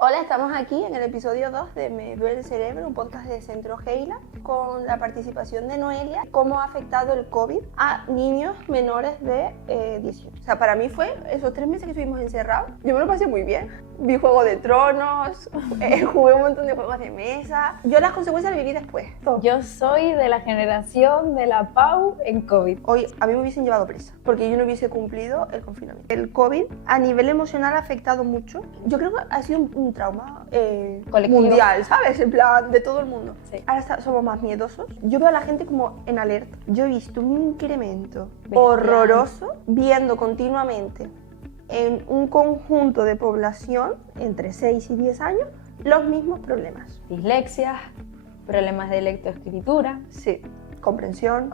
Hola, estamos aquí en el episodio 2 de Me duele el cerebro, un podcast de Centro Heila, con la participación de Noelia, cómo ha afectado el COVID a niños menores de 18. O sea, para mí fue esos 3 meses que estuvimos encerrados, yo me lo pasé muy bien. Vi Juego de Tronos, jugué un montón de juegos de mesa. Yo las consecuencias las viví después. Yo soy de la generación de la Pau en COVID. Hoy a mí me hubiesen llevado presa, porque yo no hubiese cumplido el confinamiento. El COVID a nivel emocional ha afectado mucho. Yo creo que ha sido un trauma mundial, ¿sabes? En plan, de todo el mundo. Sí. Ahora somos más miedosos. Yo veo a la gente como en alerta. Yo he visto un incremento horroroso viendo continuamente en un conjunto de población entre 6 y 10 años los mismos problemas. Dislexias, problemas de lectoescritura, Sí. Comprensión,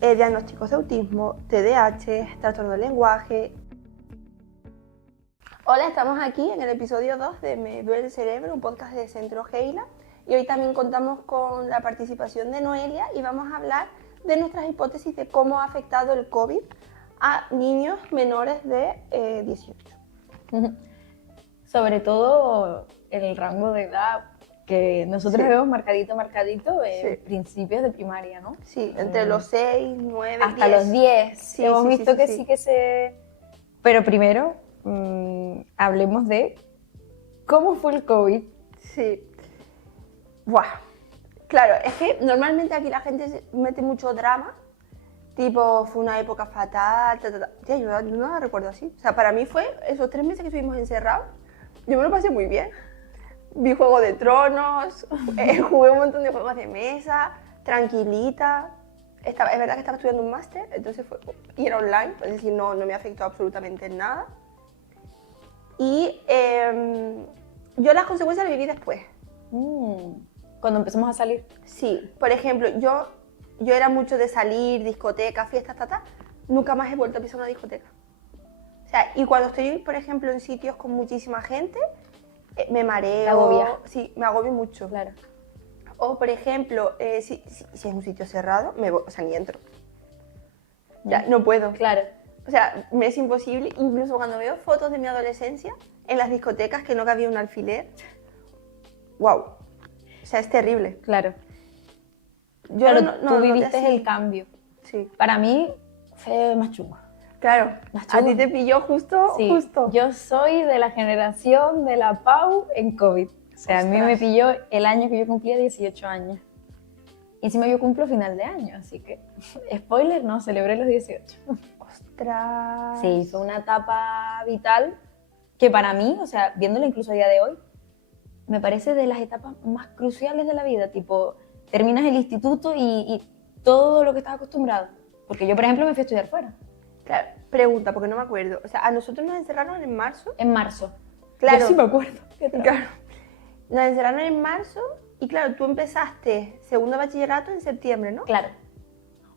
diagnósticos de autismo, TDAH, trastorno del lenguaje. Hola, estamos aquí en el episodio 2 de Me duele el cerebro, un podcast de Centro Heila, y hoy también contamos con la participación de Noelia y vamos a hablar de nuestras hipótesis de cómo ha afectado el COVID a niños menores de 18. Sobre todo el rango de edad que nosotros vemos marcadito en principios de primaria, ¿no? Sí, entre los 6, 9, hasta 10. los 10. Sí, hemos sí, visto sí, que sí. sí que se... Pero primero, hablemos de cómo fue el COVID. Sí. Buah. Claro, es que normalmente aquí la gente mete mucho drama, tipo, fue una época fatal, Tía, yo no la recuerdo así. O sea, para mí fue esos 3 meses que estuvimos encerrados, yo me lo pasé muy bien. Vi Juego de Tronos, jugué un montón de juegos de mesa, tranquilita. Es verdad que estaba estudiando un máster, entonces y era online, es decir, no me afectó absolutamente en nada. Y yo las consecuencias las viví después. Cuando empezamos a salir. Sí, por ejemplo, yo era mucho de salir, discotecas, fiestas, nunca más he vuelto a pisar una discoteca. O sea, y cuando estoy, por ejemplo, en sitios con muchísima gente, me mareo. ¿Te agobias? Sí, me agobio mucho. Claro. O, por ejemplo, si es un sitio cerrado, o sea, ni entro. Ya, no puedo. Claro. O sea, me es imposible. Incluso cuando veo fotos de mi adolescencia en las discotecas que no cabía un alfiler. ¡Wow! O sea, es terrible. Claro. Yo Tú viviste el cambio. Sí. Para mí fue más chungo. Claro, Más a chungo. ti te pilló justo. Yo soy de la generación de la Pau en COVID. O sea, a mí me pilló el año que yo cumplía 18 años. Y encima yo cumplo final de año, así que, spoiler, no, celebré los 18. ¡Ostras! Sí, fue una etapa vital que para mí, o sea, viéndolo incluso a día de hoy, me parece de las etapas más cruciales de la vida. Tipo, terminas el instituto y todo lo que estás acostumbrado. Porque yo, por ejemplo, me fui a estudiar fuera. Claro, pregunta, porque no me acuerdo. O sea, a nosotros nos encerraron en marzo. En marzo. Claro. Yo sí me acuerdo. Claro. Nos encerraron en marzo y claro, tú empezaste segundo bachillerato en septiembre, ¿no? Claro.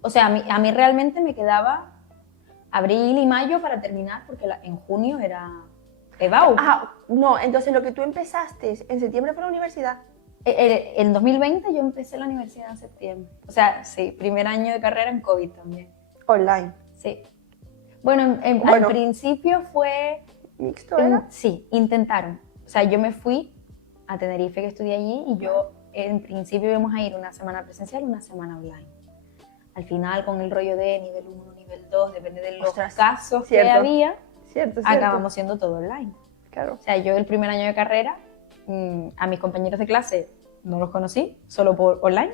O sea, a mí realmente me quedaba abril y mayo para terminar, porque en junio era EBAU. No, entonces lo que tú empezaste en septiembre fue la universidad. En 2020 yo empecé la universidad en septiembre. O sea, sí, primer año de carrera en COVID también. Online. Sí. Bueno, al principio fue... ¿Mixto era? Sí, intentaron. O sea, yo me fui a Tenerife, que estudié allí, y yo en principio íbamos a ir una semana presencial, una semana online. Al final, con el rollo de nivel 1, nivel 2, depende de los casos que había, acabamos siendo todo online. Claro. O sea, yo el primer año de carrera, a mis compañeros de clase no los conocí, solo por online.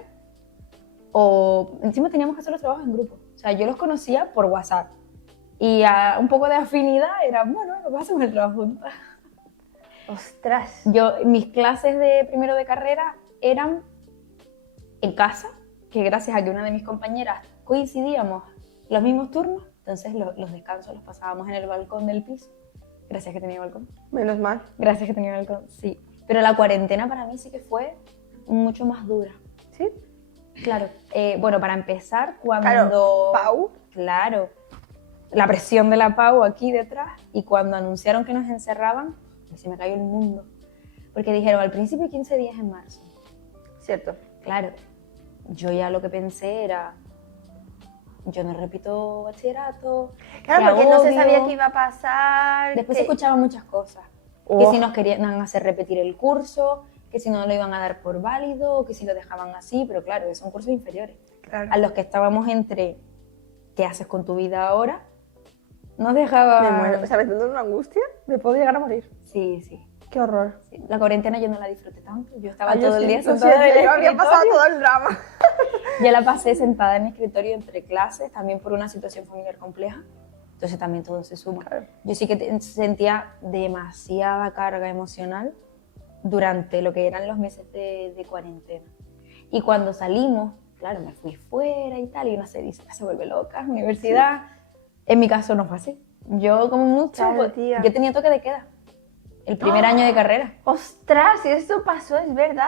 O encima teníamos que hacer los trabajos en grupo. O sea, yo los conocía por WhatsApp. Y a un poco de afinidad era, bueno, hacemos el trabajo juntos. ¡Ostras! Mis clases de primero de carrera eran en casa, que gracias a que una de mis compañeras coincidíamos los mismos turnos, entonces los descansos los pasábamos en el balcón del piso. Gracias que tenía balcón. Menos mal. Gracias que tenía balcón, sí. Pero la cuarentena para mí sí que fue mucho más dura. ¿Sí? Claro. Bueno, para empezar, cuando... Claro, Pau. Claro. La presión de la Pau aquí detrás, y cuando anunciaron que nos encerraban, se me cayó el mundo. Porque dijeron al principio 15 días en marzo. Cierto. Claro, yo ya lo que pensé era, yo no repito bachillerato. Claro, porque no se sabía qué iba a pasar. Después se escuchaban muchas cosas. que Oh. si nos querían hacer repetir el curso, que si no lo iban a dar por válido, que si lo dejaban así, pero claro, son cursos inferiores. Claro. A los que estábamos entre ¿qué haces con tu vida ahora? Nos dejaban... Me muero. O sea, me siento una angustia. Me puedo llegar a morir. Sí, sí. Qué horror. Sí, la cuarentena yo no la disfruté tanto. Yo estaba Yo todo el sí, día lo sentada en siento, el yo había pasado escritorio. todo el drama. Yo la pasé sentada en mi escritorio entre clases, también por una situación familiar compleja. Entonces también todo se suma. Claro. Yo sí que sentía demasiada carga emocional durante lo que eran los meses de cuarentena. Y cuando salimos, claro, me fui fuera y tal, y una se dice, se vuelve loca, universidad. En mi caso no fue así. Yo como mucho, Claro, pues, tía. yo tenía toque de queda. El primer año de carrera. ¡Ostras! Si eso pasó, es verdad.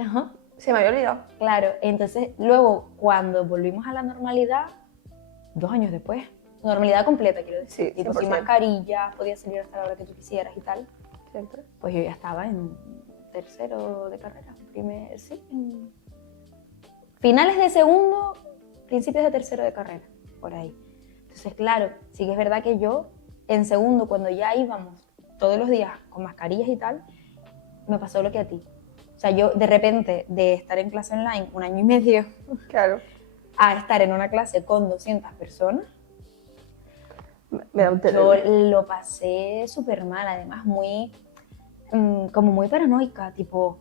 Ajá. Se me había olvidado. Claro, entonces luego cuando volvimos a la normalidad, 2 años después, normalidad completa quiero decir, Sí, tipo sin 100%. mascarilla, podías salir hasta la hora que tú quisieras y tal, ¿Cierto? pues yo ya estaba en tercero de carrera, en finales de segundo, principios de tercero de carrera, por ahí. Entonces claro, sí que es verdad que yo en segundo, cuando ya íbamos todos los días con mascarillas y tal, me pasó lo que a ti. O sea, yo de repente, de estar en clase online 1 año y medio, Claro. a estar en una clase con 200 personas, Me da un yo terror. lo pasé súper mal, además como muy paranoica, tipo...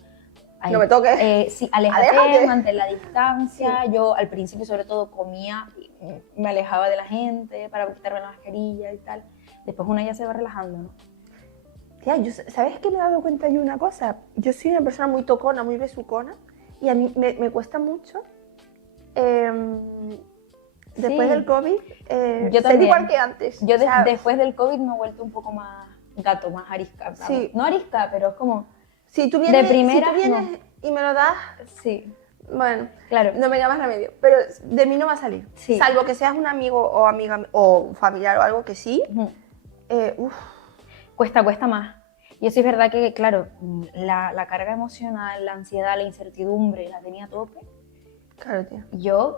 No me toques. Sí, aléjate, Aléjate. mantén la distancia. Yo al principio sobre todo comía, me alejaba de la gente para quitarme la mascarilla y tal. Después una ya se va relajando, ¿no? Tía, ¿sabes qué me he dado cuenta yo una cosa? Yo soy una persona muy tocona, muy besucona, y a mí me cuesta mucho. Después Sí. del COVID, Yo ser también. igual que antes. Yo O sea, después del COVID me he vuelto un poco más gato, más arisca. ¿sabes? Sí. No arisca, pero es como... si tú vienes, de primera, si tú vienes y me lo das, Sí, bueno, claro. no me queda más remedio. Pero de mí no va a salir. Sí. Salvo que seas un amigo o amiga o familiar o algo que sí. Ujú. Uf, Cuesta más. Y eso es verdad que, claro, la carga emocional, la ansiedad, la incertidumbre, la tenía a tope. claro, tía. Yo,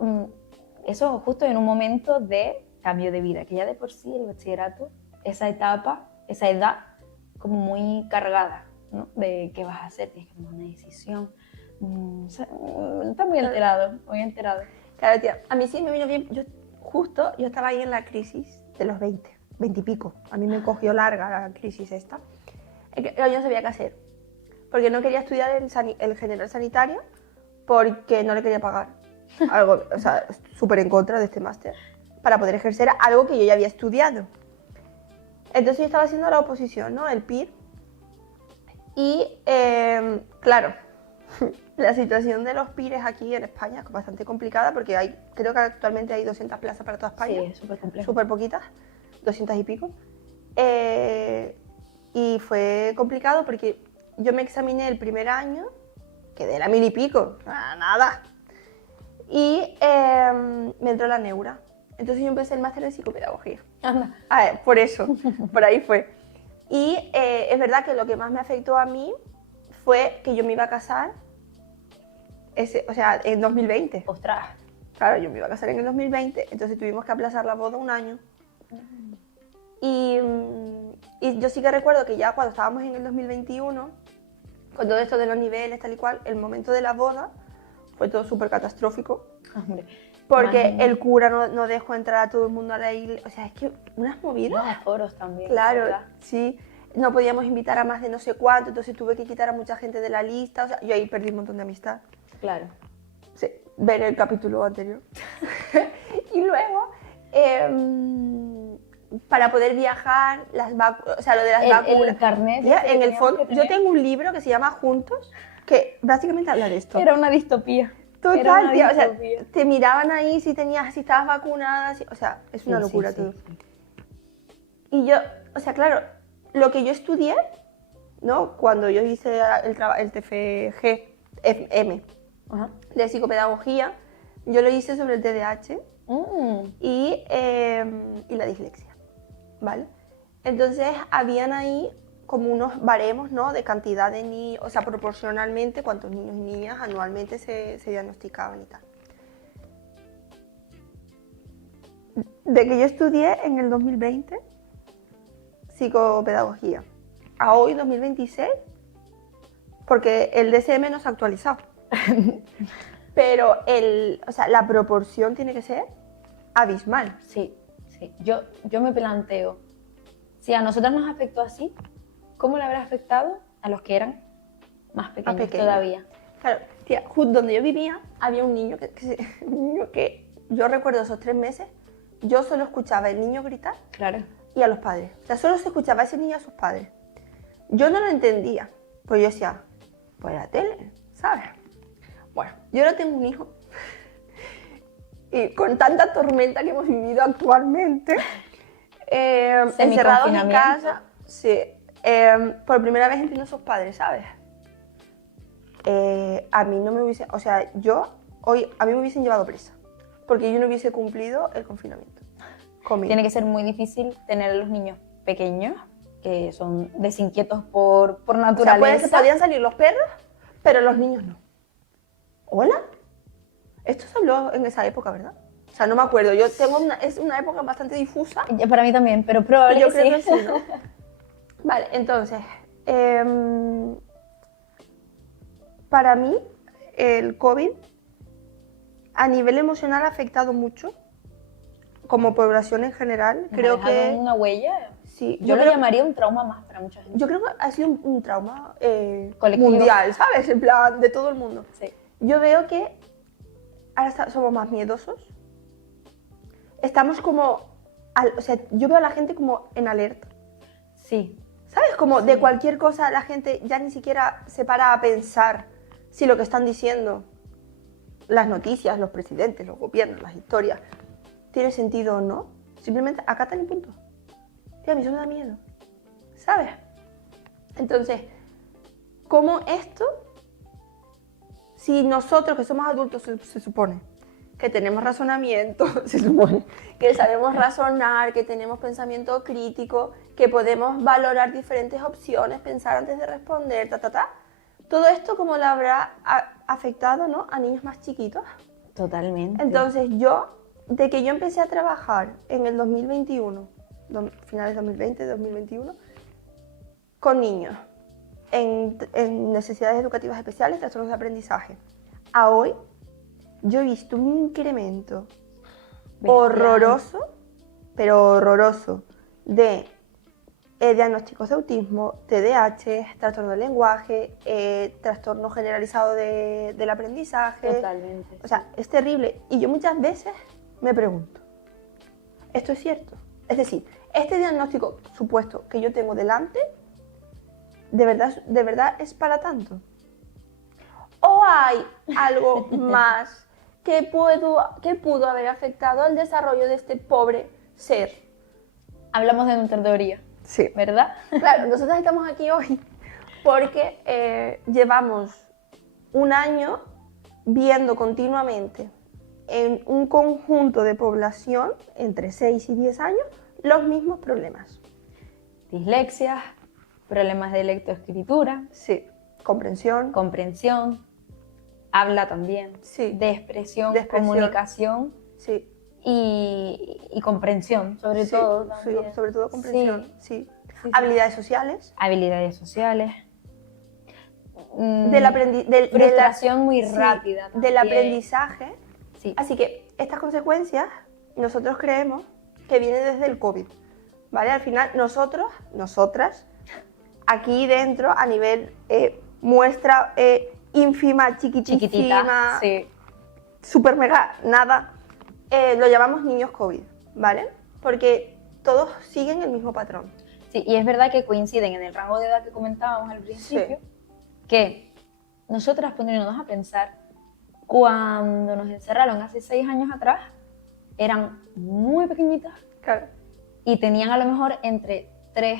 eso justo en un momento de cambio de vida, que ya de por sí el bachillerato, esa etapa, esa edad, como muy cargada, ¿no? De qué vas a hacer, tienes que tomar una decisión. Está muy alterado, muy enterado. Claro, tía. A mí sí me vino bien. Yo estaba ahí en la crisis de los 20 y pico. A mí me cogió larga la crisis esta. Yo no sabía qué hacer. Porque no quería estudiar el general sanitario porque no le quería pagar. Algo, o sea, súper en contra de este máster. Para poder ejercer algo que yo ya había estudiado. Entonces yo estaba haciendo la oposición, ¿no? El PIR. Y, claro, la situación de los PIRes aquí en España es bastante complicada porque creo que actualmente hay 200 plazas para toda España. Sí, es súper complejo. Súper poquitas, 200 y pico. Y fue complicado porque yo me examiné el primer año, quedé la 1000 y pico, nada. Y me entró la neura. Entonces yo empecé el máster de psicopedagogía. Anda. Por eso, por ahí fue. Y es verdad que lo que más me afectó a mí fue que yo me iba a casar, en 2020. Ostras. Claro, yo me iba a casar en el 2020, entonces tuvimos que aplazar la boda 1 año. Y yo sí que recuerdo que ya cuando estábamos en el 2021, con todo esto de los niveles, tal y cual, el momento de la boda fue todo súper catastrófico. Hombre, Porque imagínate. el cura no dejó entrar a todo el mundo a la iglesia. O sea, es que unas movidas. Los aforos también. Claro, ¿verdad? sí. No podíamos invitar a más de no sé cuánto, entonces tuve que quitar a mucha gente de la lista. O sea, yo ahí perdí un montón de amistad. Claro. Sí, ver el capítulo anterior. Y luego, para poder viajar, o sea, lo de las vacunas. El carnet. Ya, ese en que el teníamos fondo, que yo tener, tengo un libro que se llama Juntos, que básicamente habla de esto. Era una distopía. Era Total, una tía, o sea, distopía. te miraban ahí si estabas vacunada, o sea, es una Sí, locura sí, todo. sí. Y yo, o sea, claro, lo que yo estudié, ¿no? Cuando yo hice el TFG-M Ajá. de psicopedagogía, yo lo hice sobre el TDAH y la dislexia, ¿vale? Entonces, habían ahí como unos baremos, ¿no? De cantidad de niños, o sea, proporcionalmente cuántos niños y niñas anualmente se diagnosticaban y tal. De que yo estudié en el 2020 psicopedagogía a hoy, 2026, porque el DSM no se ha actualizado. Pero la proporción tiene que ser abismal. Sí. Yo me planteo, si a nosotros nos afectó así, ¿cómo le habrá afectado a los que eran más pequeños todavía? Claro, tía, justo donde yo vivía había un niño que yo recuerdo esos 3 meses, yo solo escuchaba al niño gritar. Claro. Y a los padres. O sea, solo se escuchaba a ese niño y a sus padres. Yo no lo entendía, pues yo decía, pues la tele, ¿sabes? Bueno, yo ahora tengo un hijo y con tanta tormenta que hemos vivido actualmente, encerrados en casa, sí, por primera vez entiendo a sus padres, ¿sabes? A mí no me hubiese, o sea, a mí me hubiesen llevado presa, porque yo no hubiese cumplido el confinamiento conmigo. Tiene que ser muy difícil tener a los niños pequeños, que son desinquietos por naturaleza. O sea, podían salir los perros, pero los niños no. ¿Hola? Esto se habló en esa época, ¿verdad? O sea, no me acuerdo. Es una época bastante difusa. Para mí también, pero probablemente yo creo que sí, ¿no? Vale, entonces, para mí, el COVID a nivel emocional ha afectado mucho, como población en general. Creo que una huella. Sí, yo lo llamaría un trauma más para mucha gente. Yo creo que ha sido un trauma colectivo, mundial, ¿sabes? En plan, de todo el mundo. Sí. Yo veo que ahora somos más miedosos. Estamos como... o sea, yo veo a la gente como en alerta. Sí. ¿Sabes? Como de cualquier cosa la gente ya ni siquiera se para a pensar si lo que están diciendo, las noticias, los presidentes, los gobiernos, las historias, tiene sentido o no. Simplemente acatan y punto. Tío, a mí eso me da miedo. ¿Sabes? Entonces, ¿cómo esto, si nosotros que somos adultos se supone que tenemos razonamiento, se supone que sabemos razonar, que tenemos pensamiento crítico, que podemos valorar diferentes opciones, pensar antes de responder, todo esto cómo le habrá afectado, ¿no?, a niños más chiquitos? Totalmente. Entonces de que yo empecé a trabajar en el 2021, finales 2020, 2021, con niños en necesidades educativas especiales, trastornos de aprendizaje, a hoy, yo he visto un incremento horroroso, pero horroroso, de diagnósticos de autismo, TDAH, trastorno del lenguaje, trastorno generalizado del aprendizaje. Totalmente. O sea, es terrible. Y yo muchas veces me pregunto, ¿esto es cierto? Es decir, este diagnóstico supuesto que yo tengo delante, ¿de verdad es para tanto? ¿O hay algo más que pudo haber afectado al desarrollo de este pobre ser? Hablamos de nuestra teoría. Sí. ¿Verdad? Claro, nosotros estamos aquí hoy porque llevamos un año viendo continuamente en un conjunto de población entre 6 y 10 años los mismos problemas. Dislexia, problemas de lectoescritura. Sí. Comprensión. Habla también. Sí. De expresión, comunicación. Sí. Y comprensión, sobre todo. También. Sí, sobre todo comprensión, sí. Sí. Habilidades sociales. Frustración muy rápida. También. Del aprendizaje. Sí. Así que estas consecuencias nosotros creemos que vienen desde el COVID, ¿vale? Al final nosotras, aquí dentro, a nivel muestra ínfima, chiquitita, sí. Super mega, nada, lo llamamos niños COVID, ¿vale? Porque todos siguen el mismo patrón. Sí, y es verdad que coinciden en el rango de edad que comentábamos al principio, que nosotras, poniéndonos a pensar, cuando nos encerraron hace 6 años atrás, eran muy pequeñitas. Claro. Y tenían a lo mejor entre 3,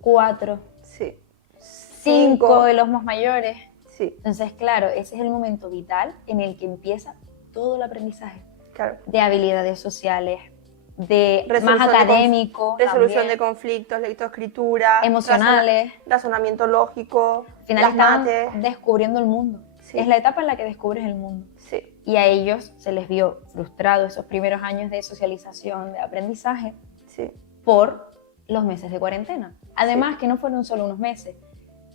4, sí. 5 de los más mayores. Sí. Entonces, claro, ese es el momento vital en el que empieza todo el aprendizaje. Claro. De habilidades sociales, de más académico. Resolución de conflictos, lectoescritura. Emocionales. Razonamiento lógico. Al final están descubriendo el mundo. Sí. Es la etapa en la que descubres el mundo. Sí. Y a ellos se les vio frustrados esos primeros años de socialización, de aprendizaje, sí. por los meses de cuarentena. Además, que no fueron solo unos meses.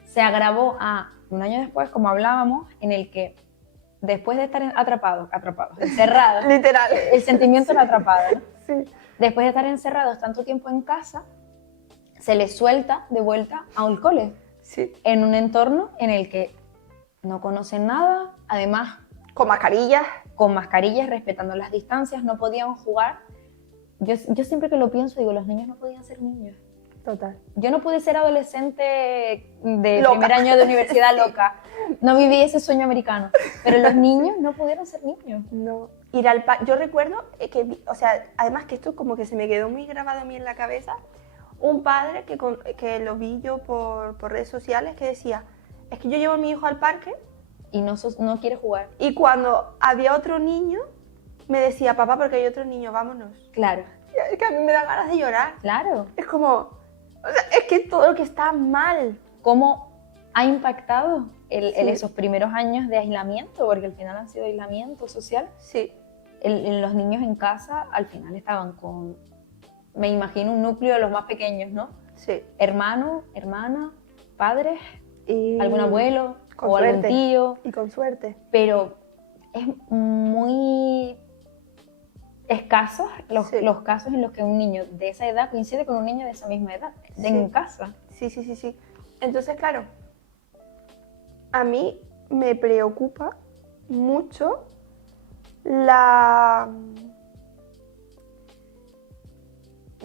Se agravó a un año después, como hablábamos, en el que después de estar atrapados, encerrados, Literal. el sentimiento era atrapado, ¿no? Sí. Después de estar encerrados tanto tiempo en casa, se les suelta de vuelta a un cole, Sí. en un entorno en el que no conocen nada, además Con mascarillas. con mascarillas, respetando las distancias, no podían jugar. Yo siempre que lo pienso digo, los niños no podían ser niños. Total. Yo no pude ser adolescente de Loca. primer año de universidad loca, no viví ese sueño americano, pero los niños no pudieron ser niños. No. Ir al parque. Yo recuerdo que, o sea, además que esto como que se me quedó muy grabado a mí en la cabeza, un padre que lo vi yo por redes sociales que decía, es que yo llevo a mi hijo al parque Y no quiere jugar. y cuando había otro niño me decía, papá, porque hay otro niño, vámonos. Claro, Es que a mí me da ganas de llorar. claro. Es como, o sea, es que todo lo que está mal. ¿Cómo ha impactado Sí. esos primeros años de aislamiento? Porque al final han sido aislamiento social. Sí, Los niños en casa al final estaban con, me imagino, un núcleo de los más pequeños, ¿no? sí. Hermano, hermana, padres, Y algún abuelo con o algún suerte. tío, Y con suerte. pero es muy escasos Sí. los casos en los que un niño de esa edad coincide con un niño de esa misma edad, Sí. en casa. Sí, sí, sí, sí. Entonces, claro, a mí me preocupa mucho la...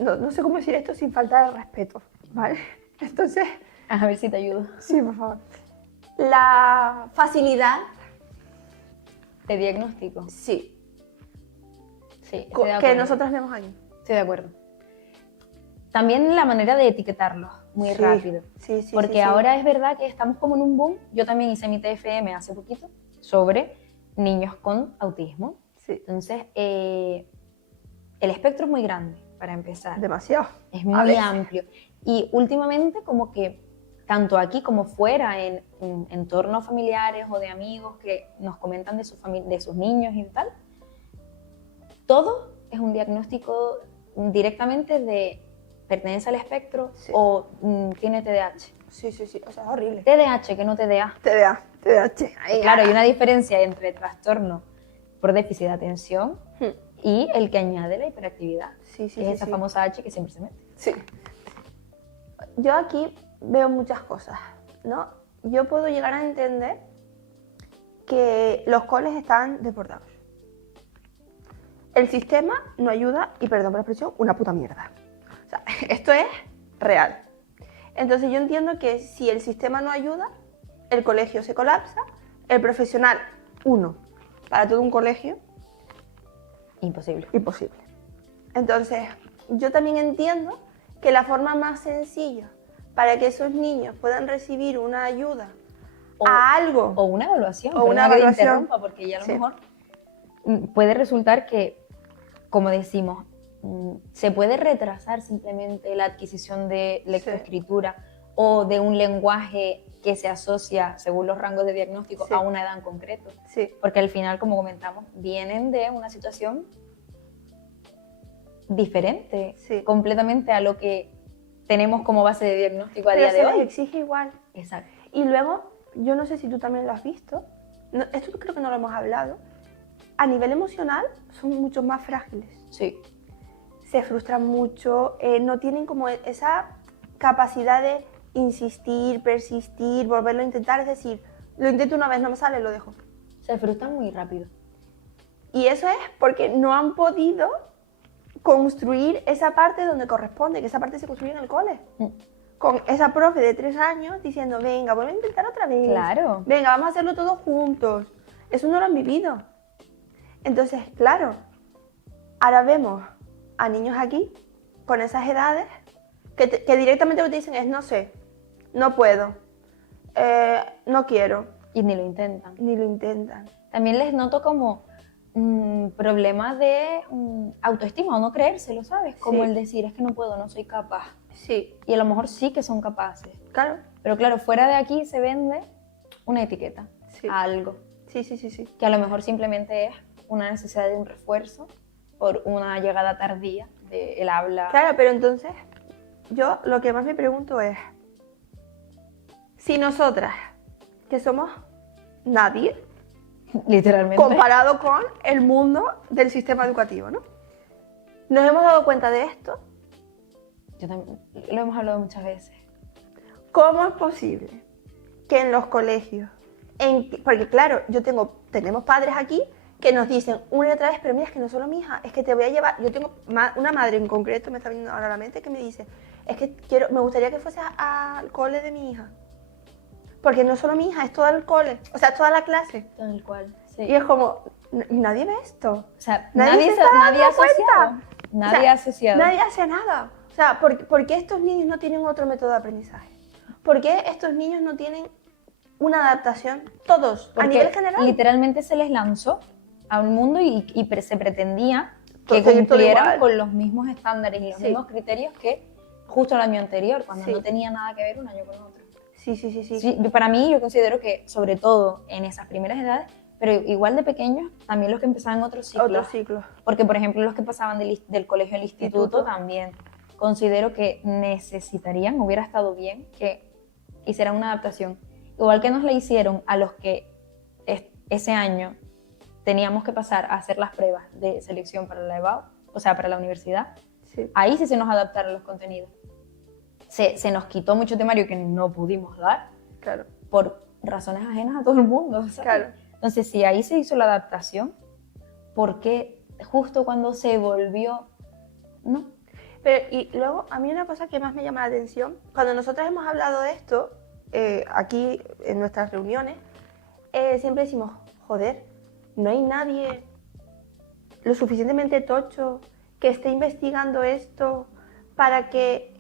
No sé cómo decir esto sin faltar el respeto, ¿vale? Entonces, A ver si te ayudo. sí, por favor. La facilidad, De diagnóstico. sí, Sí, estoy de que acuerdo. nosotros vemos aquí. Estoy de acuerdo. También la manera de etiquetarlos muy Sí, rápido. Sí, sí, Porque sí, sí. ahora es verdad que estamos como en un boom. Yo también hice mi TFM hace poquito sobre niños con autismo. Sí, Entonces, el espectro es muy grande, para empezar. demasiado. Es A muy veces. amplio. Y últimamente como que tanto aquí como fuera, en entornos familiares o de amigos que nos comentan de sus niños y tal, todo es un diagnóstico directamente de pertenece al espectro Sí. o tiene TDAH. Sí, sí, sí, o sea, es horrible. TDAH, que no TDA. TDAH. Ahí, Claro, hay una diferencia entre trastorno por déficit de atención y el que añade la hiperactividad, Sí, sí, que es sí, esa sí. famosa H que siempre se mete. Sí. Yo aquí veo muchas cosas, ¿no? Yo puedo llegar a entender que los coles están desbordados. El sistema no ayuda, y perdón por la expresión, una puta mierda. O sea, esto es real. Entonces yo entiendo que si el sistema no ayuda, el colegio se colapsa, el profesional, para todo un colegio, Imposible. imposible. Entonces, yo también entiendo que la forma más sencilla para que esos niños puedan recibir una ayuda O- a algo, O una evaluación. O una perdona que te evaluación. interrumpa, porque ya a lo Sí. mejor puede resultar que, como decimos, se puede retrasar simplemente la adquisición de lectoescritura o de un lenguaje que se asocia, según los rangos de diagnóstico, Sí. a una edad en concreto. sí, Porque al final, como comentamos, vienen de una situación diferente, Sí. completamente a lo que tenemos como base de diagnóstico a pero día se de les hoy. exige igual. Exacto. Y luego, yo no sé si tú también lo has visto, esto creo que no lo hemos hablado, a nivel emocional son mucho más frágiles. Sí. Se frustran mucho, no tienen como esa capacidad de insistir, persistir, volverlo a intentar, es decir, lo intento una vez, no me sale, lo dejo. Se frustran muy rápido. Y eso es porque no han podido construir esa parte donde corresponde, que esa parte se construye en el cole. Con esa profe de 3 años diciendo, venga, vuelve a intentar otra vez. Claro. Venga, vamos a hacerlo todos juntos. Eso no lo han vivido. Entonces, claro, ahora vemos a niños aquí con esas edades que directamente lo que te dicen es, no sé, no puedo, no quiero, Y ni lo intentan. ni lo intentan. También les noto como problemas de autoestima o no creérselo, ¿sabes? Como Sí. el decir, es que no puedo, no soy capaz. Sí, Y a lo mejor sí que son capaces. claro. Pero claro, fuera de aquí se vende una etiqueta, Sí. a algo, Sí, sí, sí, sí. que a lo mejor simplemente es una necesidad de un refuerzo por una llegada tardía del habla. Claro, pero entonces yo lo que más me pregunto es, si nosotras, que somos nadie, Literalmente. comparado con el mundo del sistema educativo, ¿no? Nos hemos dado cuenta de esto. Yo también, lo hemos hablado muchas veces. ¿Cómo es posible que en los colegios, porque claro, tenemos padres aquí que nos dicen una y otra vez, pero mira, es que no solo mi hija, es que te voy a llevar, yo tengo una madre en concreto, me está viniendo ahora a la mente, que me dice, es que me gustaría que fuese al cole de mi hija, porque no solo mi hija, es todo el cole, o sea, toda la clase. Tal cual, sí. Y es como, y nadie ve esto. O sea, Nadie se está nadie ha dando cuenta. asociado. Nadie O sea, ha asociado. Nadie hace nada. O sea, ¿por qué estos niños no tienen otro método de aprendizaje? ¿Por qué estos niños no tienen una adaptación? Todos, Porque a nivel general. literalmente se les lanzó a un mundo y se pretendía que Seguir todo cumplieran igual. con los mismos estándares y los Sí. mismos criterios que justo el año anterior, cuando Sí. no tenía nada que ver un año con otro. Sí. Sí, para mí, yo considero que, sobre todo en esas primeras edades, pero igual de pequeños, también los que empezaban otros ciclos. Otro ciclo. Porque, por ejemplo, los que pasaban del colegio al instituto también considero que hubiera estado bien que hicieran una adaptación. Igual que nos la hicieron a los que ese año teníamos que pasar a hacer las pruebas de selección para la EBAU, o sea, para la universidad. Sí. Ahí sí se nos adaptaron los contenidos. Se nos quitó mucho temario que no pudimos dar Claro. por razones ajenas a todo el mundo, ¿sabes? Claro. Entonces, si ahí se hizo la adaptación, ¿por qué justo cuando se volvió? No. Pero, y luego, a mí una cosa que más me llama la atención, cuando nosotros hemos hablado de esto, aquí en nuestras reuniones, siempre decimos, joder, no hay nadie lo suficientemente tocho que esté investigando esto para que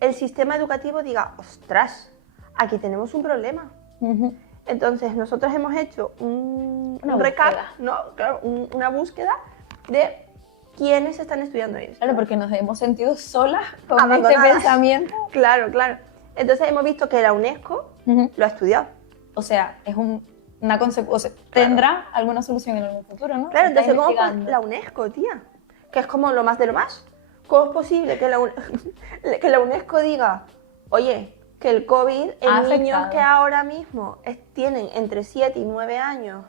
el sistema educativo diga, ostras, aquí tenemos un problema. Entonces, nosotros hemos hecho un recap, ¿no? Claro, una búsqueda de quiénes están estudiando esto. Claro, porque nos hemos sentido solas con Abandonadas. este pensamiento. Claro. Entonces, hemos visto que la UNESCO lo ha estudiado. O sea, es una consecuencia. Tendrá alguna solución en algún futuro, ¿no? Claro, Se está entonces, ¿cómo investigando. la UNESCO, tía? Que es como lo más de lo más. ¿Cómo es posible que que la UNESCO diga, oye, que el COVID Ha en niños afectado. que ahora mismo tienen entre 7 y 9 años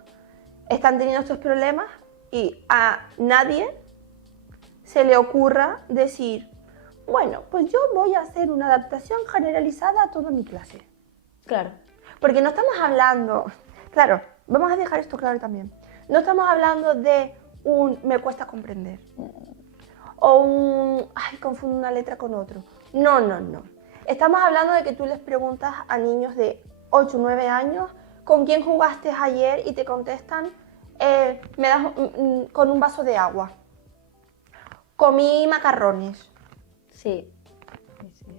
están teniendo estos problemas y a nadie se le ocurra decir, bueno, pues yo voy a hacer una adaptación generalizada a toda mi clase? Claro. Porque no estamos hablando, claro, vamos a dejar esto claro también, no estamos hablando de un me cuesta comprender o un, ay, confundo una letra con otro. No. Estamos hablando de que tú les preguntas a niños de 8 o 9 años con quién jugaste ayer y te contestan, me das con un vaso de agua. Comí macarrones. Sí.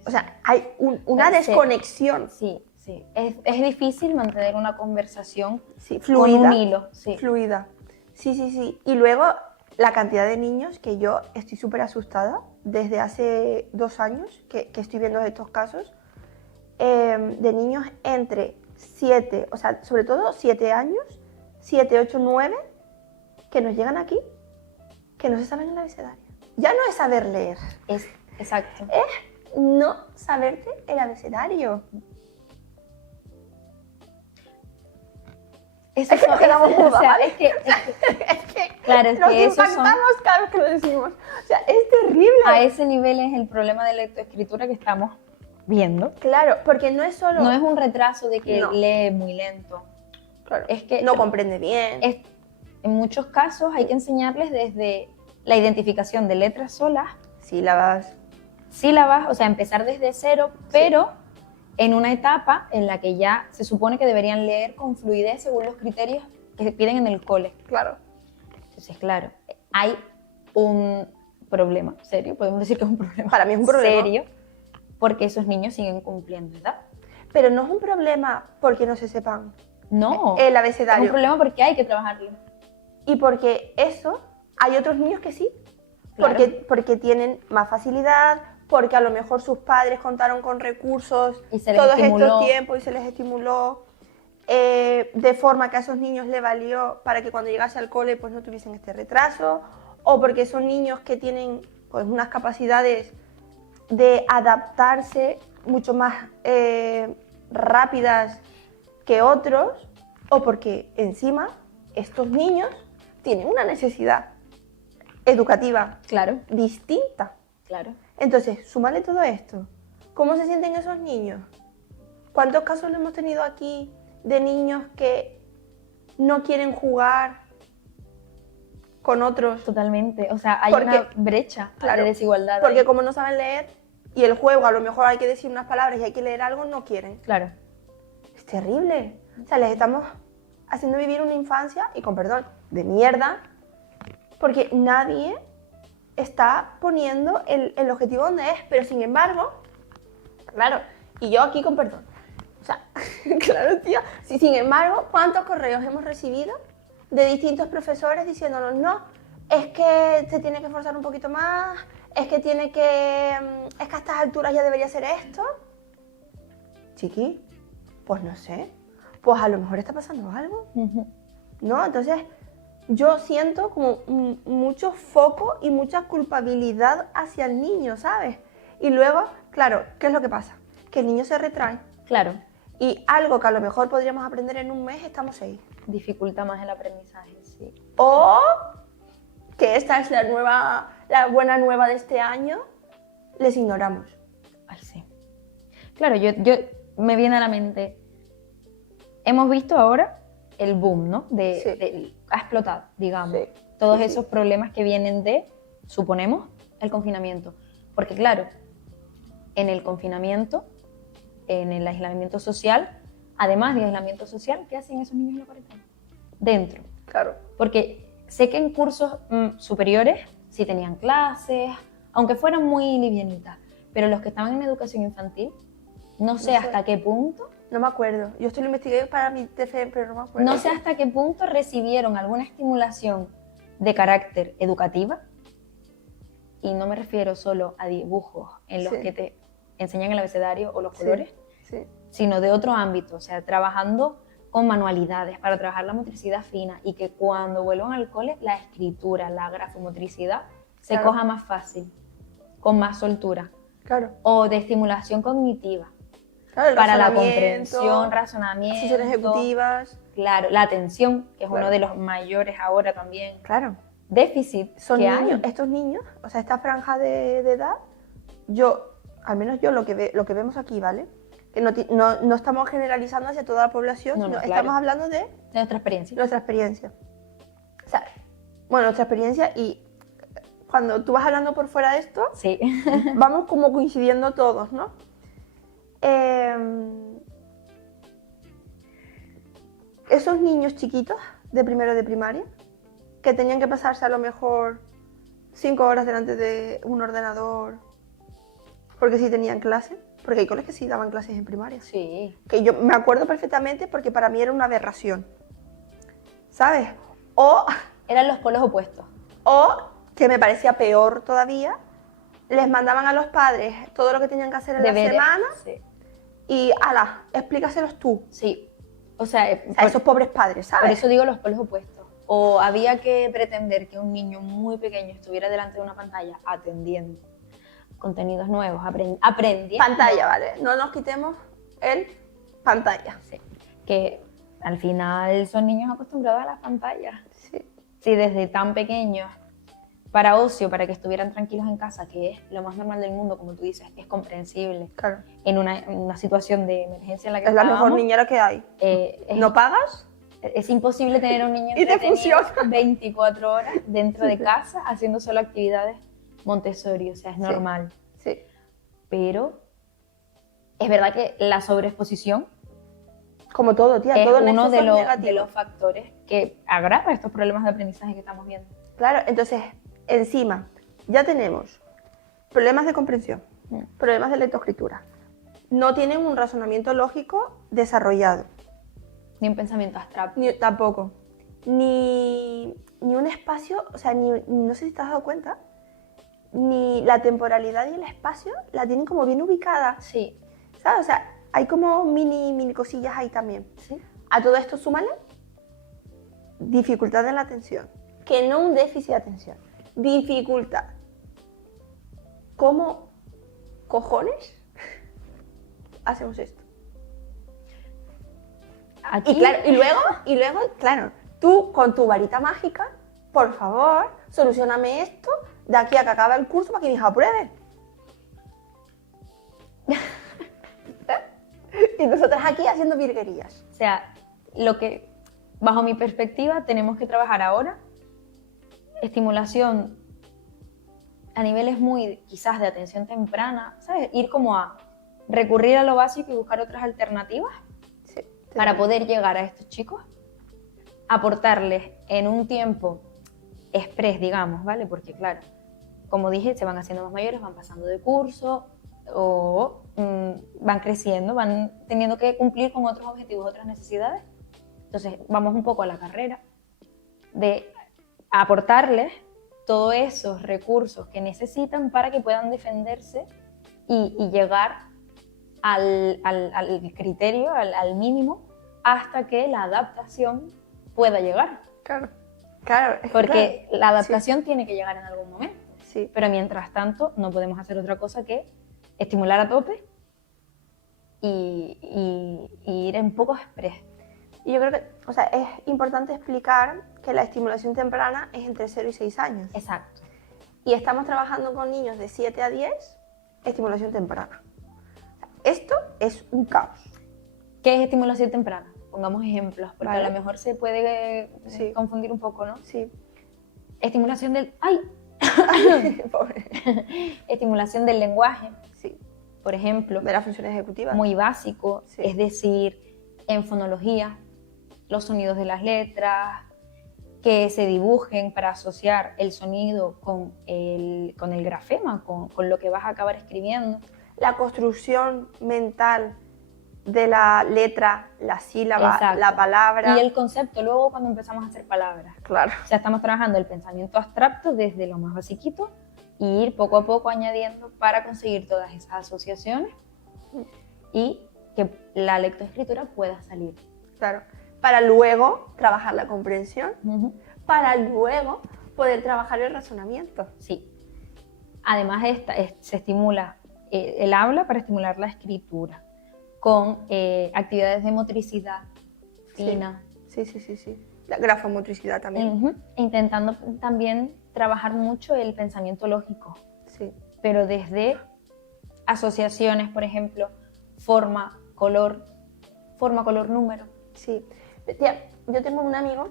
O sea, hay una desconexión. Sí. Es difícil mantener una conversación Sí, con fluida. un hilo. Sí. Fluida. Sí. Y luego la cantidad de niños que yo estoy súper asustada desde hace 2 años que estoy viendo estos casos, de niños entre 7, o sea, sobre todo 7 años, 7, 8, 9, que nos llegan aquí, que no se saben el abecedario. Ya no es saber leer, Exacto. es no saberte el abecedario. Eso Es que nos quedamos mudas, o sea, ¿vale? es que claro, es nos que esos son, impactamos cada vez que lo decimos. O sea, es terrible. a ese nivel es el problema de lectoescritura que estamos viendo. Claro, porque no es solo... No es un retraso de que No. lee muy lento. Claro, Es que no comprende bien. En muchos casos hay que enseñarles desde la identificación de letras solas, Sílabas. sílabas, o sea, empezar desde cero, pero en una etapa en la que ya se supone que deberían leer con fluidez según los criterios que se piden en el cole. Claro. Entonces, claro, hay un problema serio, podemos decir que es un problema Para mí es un problema. serio, porque esos niños siguen cumpliendo edad. Pero no es un problema porque no se sepan No, el es abecedario. un problema porque hay que trabajarlo. Y porque eso, hay otros niños que sí. Claro. Porque tienen más facilidad, porque a lo mejor sus padres contaron con recursos Y se les todos estimuló. estos tiempos y se les estimuló. De forma que a esos niños le valió para que cuando llegase al cole pues no tuviesen este retraso, o porque son niños que tienen pues unas capacidades de adaptarse mucho más rápidas que otros, o porque encima estos niños tienen una necesidad educativa Claro, distinta. claro. Entonces, súmale todo esto. ¿Cómo se sienten esos niños? ¿Cuántos casos hemos tenido aquí de niños que no quieren jugar con otros? Totalmente. O sea, hay Porque- una brecha claro, de desigualdad. Porque ahí. como no saben leer y el juego a lo mejor hay que decir unas palabras y hay que leer algo, no quieren. Claro, Es terrible. O sea, les estamos haciendo vivir una infancia, y con perdón, de mierda, porque nadie está poniendo el objetivo donde es, pero sin embargo, claro, y yo aquí con perdón. O sea, claro, tía. Sí, sin embargo, ¿cuántos correos hemos recibido de distintos profesores diciéndonos, no, es que se tiene que esforzar un poquito más, es que tiene que, es que a estas alturas ya debería ser esto? Chiqui, pues no sé, pues a lo mejor está pasando algo, ¿no? Entonces, yo siento como mucho foco y mucha culpabilidad hacia el niño, ¿sabes? Y luego, claro, ¿qué es lo que pasa? Que el niño se retrae claro. y algo que a lo mejor podríamos aprender en un mes, estamos 6. Dificulta más el aprendizaje, sí. O que esta es la buena nueva de este año, les ignoramos. Ay, sí. Claro, yo me viene a la mente, hemos visto ahora el boom, ¿no? Sí. Ha explotado, digamos, Sí. todos Sí, sí. esos problemas que vienen de, suponemos, el confinamiento. Porque claro, en el confinamiento, en el aislamiento social, además del aislamiento social, ¿qué hacen esos niños en la cuarentena? Dentro. Claro. Porque sé que en cursos superiores sí tenían clases, aunque fueran muy livianitas, pero los que estaban en educación infantil, no sé sé. hasta qué punto, No me acuerdo. Yo esto lo investigué para mi TFE, pero no me acuerdo. no sé hasta qué punto recibieron alguna estimulación de carácter educativa, y no me refiero solo a dibujos en los Sí. que te enseñan el abecedario o los Sí, colores, sí. sino de otro ámbito, o sea, trabajando con manualidades para trabajar la motricidad fina, y que cuando vuelvan al cole la escritura, la grafomotricidad se Claro. coja más fácil, con más soltura, Claro. o de estimulación cognitiva, Claro, el para la razonamiento, comprensión, razonamiento, sesiones ejecutivas. claro, la atención, que es Claro. uno de los mayores ahora también, Claro. déficit Son que niños, hay. estos niños, o sea, esta franja de edad, al menos yo lo que vemos aquí, ¿vale? Que no estamos generalizando hacia toda la población, No, sino claro. estamos hablando de De nuestra experiencia. nuestra experiencia. O sea, bueno, nuestra experiencia, y cuando tú vas hablando por fuera de esto, Sí. vamos como coincidiendo todos, ¿no? Esos niños chiquitos de primero de primaria, que tenían que pasarse a lo mejor 5 horas delante de un ordenador, porque sí tenían clase, porque hay coles que sí daban clases en primaria. Sí. Que yo me acuerdo perfectamente porque para mí era una aberración, ¿sabes? O Eran los polos opuestos. que me parecía peor todavía, les mandaban a los padres todo lo que tenían que hacer en Deberes. la semana Sí. y, ala, explícaselos tú. Sí. O sea, O sea, esos pobres padres, por ¿sabes? eso digo los polos opuestos. O había que pretender que un niño muy pequeño estuviera delante de una pantalla atendiendo contenidos nuevos, aprendiendo. Pantalla, ¿vale? No nos quitemos el pantalla. Sí. Que al final son niños acostumbrados a las pantallas. Sí. Si desde tan pequeños, para ocio, para que estuvieran tranquilos en casa, que es lo más normal del mundo, como tú dices, es comprensible, Claro. en una situación de emergencia en la que Es la mejor estábamos, niñera que hay. ¿No pagas? es imposible tener a un niño Y te entretenido funciona. 24 horas dentro de casa haciendo solo actividades Montessori, o sea, es Sí. normal. Sí. Pero es verdad que la sobreexposición Como todo, tía, es todo en uno exceso de es los, negativo. de los factores que agrava estos problemas de aprendizaje que estamos viendo. Claro, entonces, encima, ya tenemos problemas de comprensión, problemas de lectoescritura. No tienen un razonamiento lógico desarrollado. Ni un pensamiento abstracto. Tampoco. Ni un espacio, o sea, no sé si te has dado cuenta, ni la temporalidad y el espacio la tienen como bien ubicada, Sí. ¿sabes? O sea, hay como mini cosillas ahí también. Sí. A todo esto súmale dificultad en la atención, que no un déficit de atención, dificultad. ¿Cómo cojones hacemos esto? Aquí, Y luego, claro, tú con tu varita mágica, por favor, solucioname esto de aquí a que acabe el curso para que mi hija apruebe. Y nosotras aquí haciendo virguerías. o sea, lo que, bajo mi perspectiva, tenemos que trabajar ahora, estimulación a niveles muy, quizás, de atención temprana, ¿sabes? Ir como a recurrir a lo básico y buscar otras alternativas Sí, para poder llegar a estos chicos, aportarles en un tiempo express, digamos, ¿vale? Porque claro, como dije, se van haciendo más mayores, van pasando de curso o van creciendo, van teniendo que cumplir con otros objetivos, otras necesidades. Entonces vamos un poco a la carrera de aportarles todos esos recursos que necesitan para que puedan defenderse y llegar al criterio, al mínimo, hasta que la adaptación pueda llegar. Claro. Porque claro. la adaptación tiene que llegar en algún momento. Sí. Pero mientras tanto no podemos hacer otra cosa que estimular a tope y ir en poco express. Y yo creo que, o sea, es importante explicar que la estimulación temprana es entre 0 y 6 años. Exacto. Y estamos trabajando con niños de 7 a 10, estimulación temprana. Esto es un caos. ¿Qué es estimulación temprana? Pongamos ejemplos, porque Vale. a lo mejor se puede Sí. confundir un poco, ¿no? Sí. Estimulación del... ¡Ay! Pobre. Estimulación del lenguaje, Sí. por ejemplo, De las funciones ejecutivas. muy básico, Sí. es decir, en fonología, los sonidos de las letras, que se dibujen para asociar el sonido con el grafema, con lo que vas a acabar escribiendo. La construcción mental de la letra, la sílaba, Exacto. la palabra. Y el concepto, luego cuando empezamos a hacer palabras. Claro. O sea, estamos trabajando el pensamiento abstracto desde lo más basiquito y ir poco a poco añadiendo para conseguir todas esas asociaciones y que la lectoescritura pueda salir. Claro. Para luego trabajar la comprensión, Ujú. para luego poder trabajar el razonamiento. Sí. Además, se estimula el habla para estimular la escritura, con actividades de motricidad fina. Sí. La grafomotricidad también. Ujú. Intentando también trabajar mucho el pensamiento lógico, Sí. pero desde asociaciones, por ejemplo, forma, color, número. Sí. Tía, yo tengo un amigo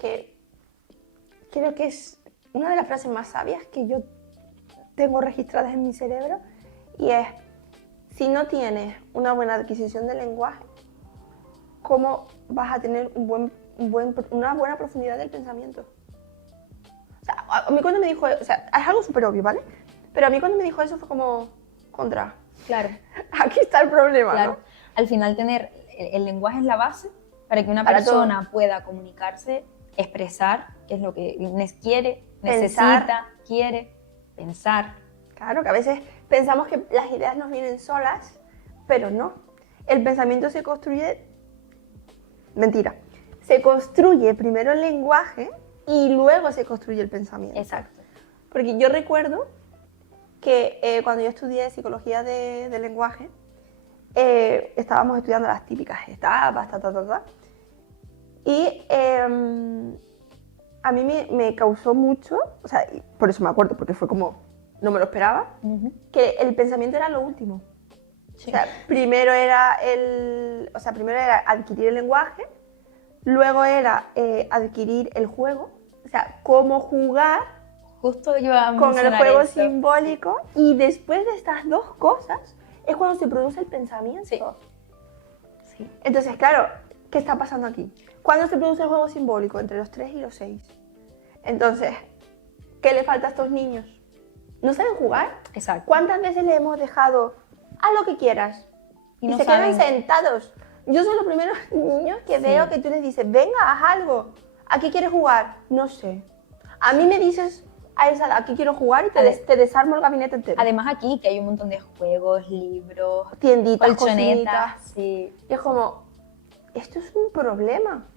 que creo que es una de las frases más sabias que yo tengo registradas en mi cerebro y es, si no tienes una buena adquisición del lenguaje, ¿cómo vas a tener una buena profundidad del pensamiento? O sea, a mí cuando me dijo, o sea, es algo súper obvio, ¿vale? Pero a mí cuando me dijo eso fue como, contra, Claro, aquí está el problema, claro. ¿no? Al final tener el lenguaje es la base para que una Para persona pueda comunicarse, expresar qué es lo que quiere, Pensar. necesita, quiere, pensar. Claro, que a veces pensamos que las ideas nos vienen solas, pero no. El pensamiento se construye... Mentira. Se construye primero el lenguaje y luego se construye el pensamiento. Exacto. Porque yo recuerdo que cuando yo estudié psicología de lenguaje, estábamos estudiando las típicas etapas, y a mí me causó mucho, o sea, y por eso me acuerdo, porque fue como, no me lo esperaba, Ujú. que el pensamiento era lo último. Sí. O sea, primero era adquirir el lenguaje, luego era adquirir el juego, o sea, cómo jugar Justo yo iba a con el mencionar juego eso. simbólico, y después de estas dos cosas es cuando se produce el pensamiento. Sí. Sí. Entonces, claro, ¿qué está pasando aquí? ¿Cuándo se produce el juego simbólico? Entre los 3 y los 6. Entonces, ¿qué le falta a estos niños? ¿No saben jugar? Exacto. ¿Cuántas veces le hemos dejado haz lo que quieras? Y Y, no se saben. quedan sentados. Yo soy los primeros niños que veo que tú les dices, venga, haz algo. ¿A qué quieres jugar? No sé. A mí me dices a esa edad, ¿a qué quiero jugar? Y te desarmo el gabinete entero. Además aquí que hay un montón de juegos, libros, Tienditas, colchonetas. cocinitas. Sí. Y es como, esto es un problema.